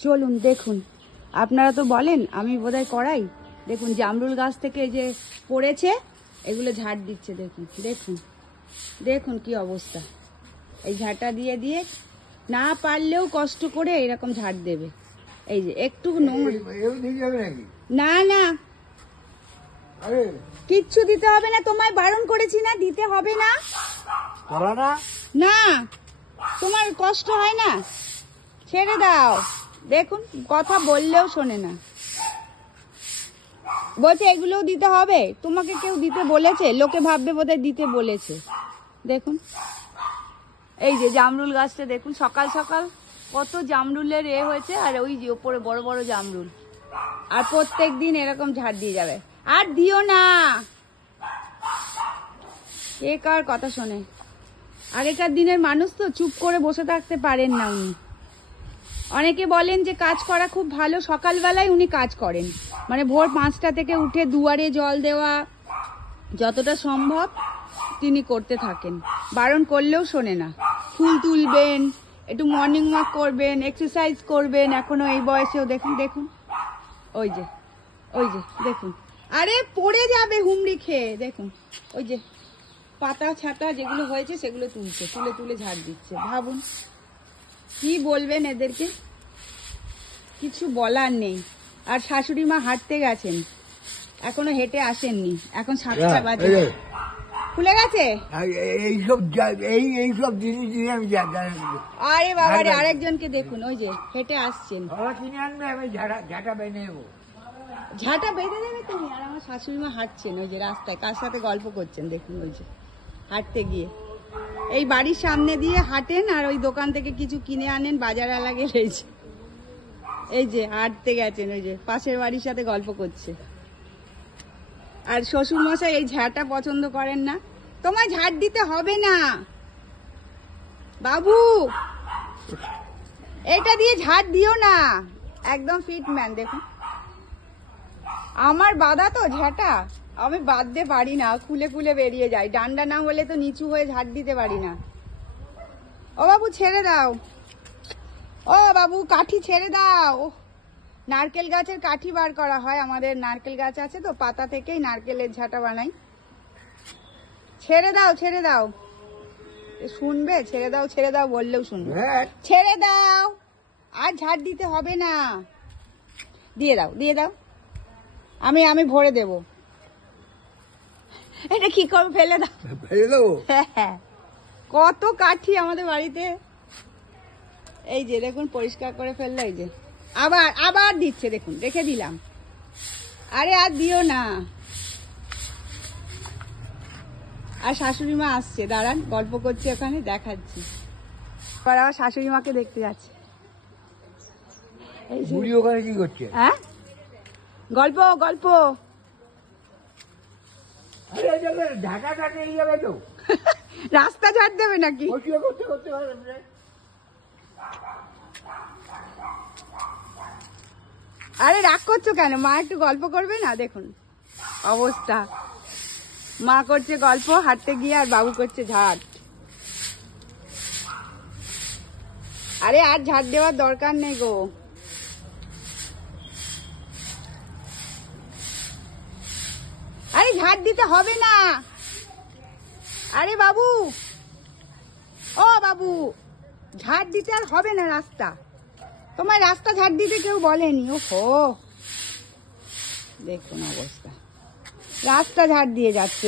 চলুন দেখুন, আপনারা তো বলেন আমি বোধহয় করাই। দেখুন জামরুল গাছ থেকে যে পড়েছে এগুলো ঝাড় দিচ্ছে। দেখুন দেখুন দেখুন কি অবস্থা। এই ঝাঁটা দিয়ে দিয়ে না পারলেও কষ্ট করে এরকম ঝাড় দেবে। এই যে একটু না না কিচ্ছু দিতে হবে না, তোমায় বারণ করেছি না, দিতে হবে না। না তোমার কষ্ট হয় না, ছেড়ে দাও। দেখুন কথা বললেও শোনে না, বলছে এগুলোও দিতে হবে। তোমাকে কেউ দিতে বলেছে? লোকে ভাববে বোধহয় দিতে বলেছে। দেখুন এই যে জামরুল গাছটা দেখুন, সকাল সকাল কত জামরুলের হয়েছে, আর ওই যে ওপরে বড় বড় জামরুল। আর প্রত্যেক দিন এরকম ঝাড় দিয়ে যাবে। আর দিও না, কে কার কথা শোনে। আগেকার দিনের মানুষ তো চুপ করে বসে থাকতে পারেন না উনি। অনেকে বলেন যে কাজ করা খুব ভালো, সকালবেলায় উনি কাজ করেন, মানে ভোর 5টা থেকে উঠে দুয়ারে জল দেওয়া যতটা সম্ভব তিনি করতে থাকেন। বারণ করলেও শোনে না। ফুল তুলবেন, একটু মর্নিং ওয়াক করবেন, এক্সারসাইজ করবেন, এখনো এই বয়সেও। দেখুন দেখুন ওই যে ওই যে দেখুন, আরে পড়ে যাবে হুমড়ি খেয়ে। দেখুন ওই যে পাতা ছাতা যেগুলো হয়েছে সেগুলো তুলছে, তুলে তুলে ঝাড় দিচ্ছে। ভাবুন কি বলবেন এদেরকে, কিছু বলার নেই। আর শাশুড়ি মা হাঁটতে গেছেন, এখনো হেঁটে আসেননি, এখন 7টা বাজে। খুলে গেছে এইসব জিনিস দিয়ে আমি আরে বাবা রে, আরেকজনকে দেখুন ওই যে হেঁটে আসছেন। কিনে আনবে, আমি ঝাঁটা বেঁধে নেবো। ঝাঁটা বেঁধে দেবে তুমি? আর আমার শাশুড়ি মা হাঁটছেন ওই যে রাস্তায়, কার সাথে গল্প করছেন দেখুন। ওই যে হাঁটতে গিয়ে এই বাড়ির সামনে দিয়ে হাঁটেন, আর ওই দোকান থেকে কিছু কিনে আনেন, বাজার আলা গেলেছে। এই যে হাঁটতে গেছেন, ওই যে পাশের বাড়ির সাথে গল্প করছে। আর শ্বশুর মশাই এই ঝাঁটা পছন্দ করেন না। তোমায় ঝাড় দিতে হবে না বাবু, এটা দিয়ে ঝাড় দিও না, একদম ফিট ম্যান। দেখুন আমার বাঁধা তো ঝাঁটা, আমি বাঁধতে পারি না, খুলে খুলে বেরিয়ে যায়। ডান্ডা না হলে তো নিচু হয়ে ঝাড় দিতে পারি না। ও বাবু ছেড়ে দাও, ও বাবু কাঠি ছেড়ে দাও। নারকেল গাছের কাঠি বার করা হয়, আমাদের নারকেল গাছ আছে তো, পাতা থেকেই নারকেলের ঝাঁটা বানাই। ছেড়ে দাও ছেড়ে দাও, শুনবে? ছেড়ে দাও ছেড়ে দাও বললেও শুনবে। ছেড়ে দাও, আর ঝাড় দিতে হবে না। দিয়ে দাও দিয়ে দাও, আমি আমি ভরে দেব। এটা কি করবে? ফেলে দাও। ফেলে দেবো? হ্যাঁ, কত কাঠি আমাদের বাড়িতে। এই যে দেখুন পরিষ্কার করে ফেললো। এই যে আবার আবার দিচ্ছে, দেখুন রেখে দিলাম। আরে আর দিও না। আর শাশুড়ি মা আসছে, দাঁড়ান, গল্প করছে ওখানে, দেখাচ্ছি। এবার আবার শাশুড়ি মাকে দেখতে যাচ্ছে। বুড়ি ওখানে কি করছে? হ্যাঁ, গল্প গল্প। ঢাকাটা নিয়ে যাবে তো, রাস্তা ঝাড় দেবে নাকি? করতে করতে আরে রাগ করছো কেন? মা একটু গল্প করবে না? দেখুন অবস্থা, মা করছে গল্প হাঁটতে গিয়ে, আর বাবু করছে ঝাড়। আরে আর ঝাড় দেওয়ার দরকার নেই গো। আরে ঝাড় দিতে হবে না। আরে বাবু, ও বাবু, ঝাড় দিতে আর হবে না রাস্তা। তোমার রাস্তা ঝাড় দিতে কেউ বলেনি। ওহো দেখুন অবস্থা, রাস্তা ঝাড় দিয়ে যাচ্ছে।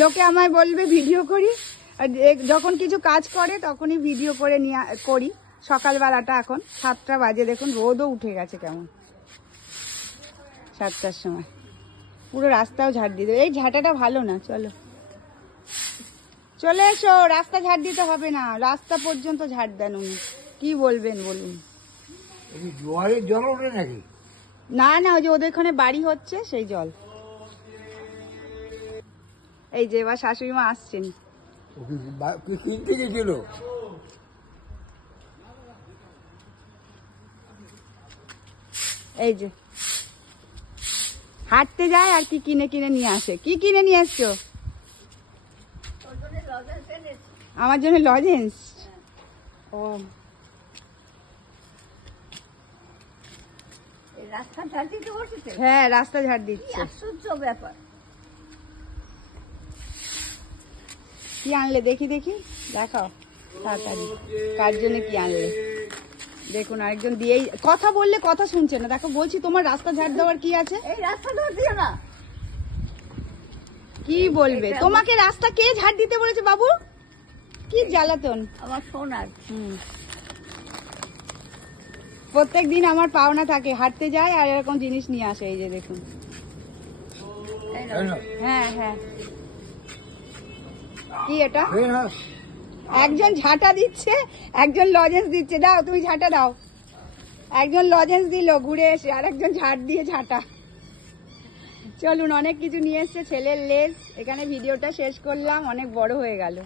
লোকে আমায় বলবে ভিডিও করি, আর যখন কিছু কাজ করে তখনই ভিডিও করে নিয়ে করি। সকালবেলাটা এখন 7টা বাজে, দেখুন রোদও উঠে গেছে কেমন। 7টার সময় পুরো রাস্তাও ঝাড় দিয়ে দেবে। এই ঝাঁটাটা ভালো না, চলো চলে এসো, রাস্তা ঝাড় দিতে হবে না, রাস্তা পর্যন্ত ঝাড় দেন উনি। কি বলবেন বলুন? জোয়ারের জল ওঠে নাকি? না না, ওই যে ওদের ওখানে বাড়ি হচ্ছে সেই জল। এই যে এবার শাশুড়ি মা আসছেন। কিনতে গেছিল? এই যে হাঁটতে যায় আর কি কিনে কিনে নিয়ে আসে। কি কিনে নিয়ে আসছো? আমার জন্য লজেন্স। ও রাস্তা ঝাড় দিতে বসেছে, হ্যাঁ রাস্তা ঝাড় দিচ্ছে। আশ্চর্য ব্যাপার। কি আনলে দেখি দেখি, দেখাও তাড়াতাড়ি কার জন্য কি আনলে। দেখুন আরেকজন দিয়েই কথা বললে কথা শুনছে না। দেখো বলছি তোমার রাস্তা ঝাড় দেওয়ার কি আছে, এই রাস্তা ঝাড় দিও না। কি বলবে? তোমাকে রাস্তা কে ঝাড় দিতে বলেছে বাবু? কি জ্বালাতন। আমার সোনার প্রত্যেক দিন আমার পাওনা থাকে, হাঁটতে যায় আর এরকম জিনিস নিয়ে আসে। এই যে দেখুন, এই নাও। এই নাও, হ্যাঁ হ্যাঁ। কি এটা? এই নাও। একজন ঝাঁটা দিচ্ছে, একজন লজেন্স দিচ্ছে। দাও তুমি ঝাঁটা দাও। একজন লজেন্স দিল ঘুরে এসে, আর একজন ঝাড় দিয়ে ঝাঁটা। চলুন, অনেক কিছু নিয়ে এসছে, ছেলের লেজ। এখানে ভিডিওটা শেষ করলাম, অনেক বড় হয়ে গেল।